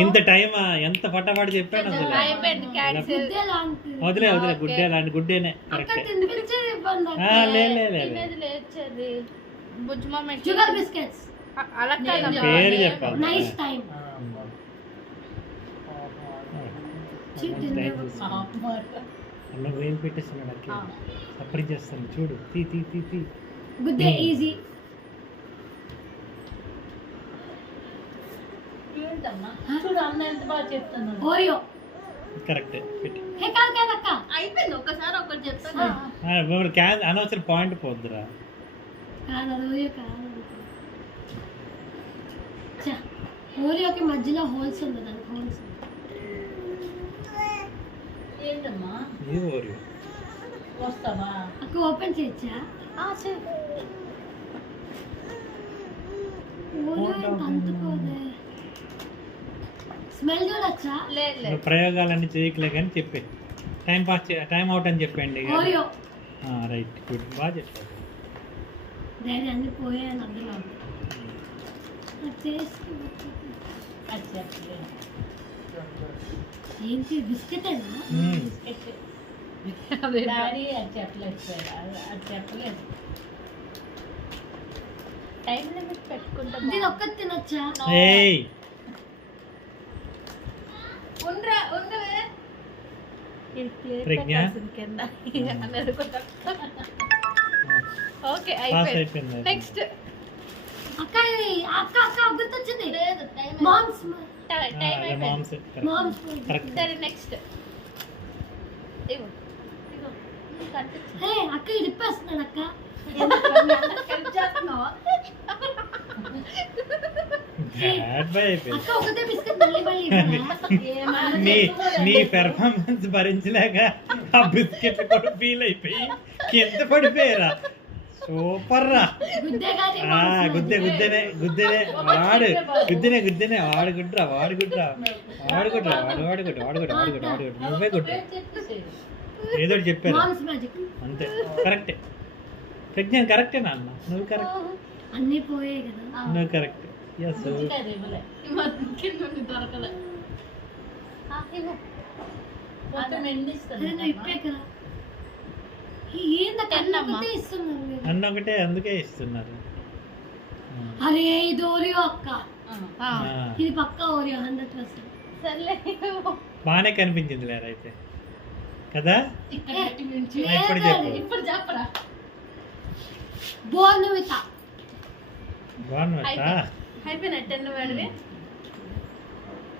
ఇంత టైం ఎంత ఫటాఫట్ చెప్పాను అసలు. వదిలే వదిలే గుడ్డే లాంటి గుడ్డేనే కరెక్ట్. పేరు చెప్పాలి. అన్న వేలు పెట్టేస్తున్నాడు అట్లా సపరేట్ చేస్తాను చూడు. తీ తీ తీ తీ గుడ్డే ఈజీ. చూడు అన్న ఎంత బాగా చెప్తున్నాడు. ఓరియో కరెక్ట్ పెట్టి హే కాదు కాదు అక్క అయిపోయింది. ఒక్కసారి ఒకటి చెప్తాను. అనవసరం పాయింట్ పోద్దురా. కాదు ఓరియో కాదు. ఓరియోకి మధ్యలో హోల్స్ ఉంది, దానికి హోల్స్. ఏంటమ్మా ఇది ఓరియో. వస్తావా అక్క ఓపెన్ చేయొచ్చా? ఓరియో అంటుకోదే. స్మెల్ చూడొచ్చా? లేదు ప్రయోగాలన్నీ చేయకలే కానీ చెప్పే టైం పాస్ టైం అవుట్ అని చెప్పండి. ఓరియో రైట్ గుడ్ బాగా చెప్పారు. డాడీ అన్ని పోయాను అందులో. అది చెప్పలేదు. ఏంటి బిస్కెటేనా? డాడీ అది చెప్పలేదు సార్. అది చెప్పలేదు. టైం లిమిట్ పెట్టుకుంటా. దీని ఒక్కటి తినొచ్చా? ఏయ్ ఉండరా ఉండవే. ప్రజ్ఞ ఓకే పాస్ అయిపోయింది. అయిపోయింది. నెక్స్ట్ అక్క అక్క అక్క గుర్తొచ్చింది. లేదు టైం మామ్స్ అయిపోయింది. మామ్స్ మామ్స్ కరెక్ట్. సరే నెక్స్ట్ ఇవ్వు ఇవ్వు కనిపించు. హే అక్క ఇడిపేస్తున్నాడు అక్క. హెల్ప్ చేస్తున్నావా? బ్యాడ్ బాయ్ అయిపోయింది. అక్క ఒకటే బిస్కెట్ మళ్ళీ మళ్ళీ ఇవ్వరా? నీ నీ పెర్ఫార్మెన్స్ భరించలేక ఆ బిస్కెట్ కూడా ఫీల్ అయిపోయి కింద పడిపోయారా. సూపర్ రా. గుడ్డే కాదు గుద్దే గుద్దేనే గుద్దేనే వాడు గుద్దేనే గుద్దేనే వాడు గుడ్రా వాడు గుడ్రా వాడు గుడ్రా వాడు వాడు గుడ్డు వాడు గుడ్డు వాడు గుడ్డు వాడు గుడ్డు నువ్వే గుడ్డు ఏదో ఒకటి చెప్పారు మామ్స్ మ్యాజిక్. అంతే కరెక్టే. ప్రజ్ఞ కరెక్టే నాన్న నువ్వు కరెక్ట్. అన్నీ పోయాయి కదా. నువ్వు కరెక్ట్. ఎస్ దొరకలే. అరే నువ్వు ఇప్పే కదా. ఏందక్క అన్ని ఒకటే ఇస్తున్నారు మీరు? అన్న ఒకటే అందుకే ఇస్తున్నారు. అరే ఇది ఓరియో అక్క. ఆ, ఇది పక్కా ఓరియో 100%. సర్లే బాగానే కనిపించింది లేరా అయితే కదా. ఇప్పుడు చెప్పు. ఇప్పుడు చెప్పరా. బోర్న్విటా. బాగున్నట్టా అయిపోయినట్టు ఎన్ని వాడివి?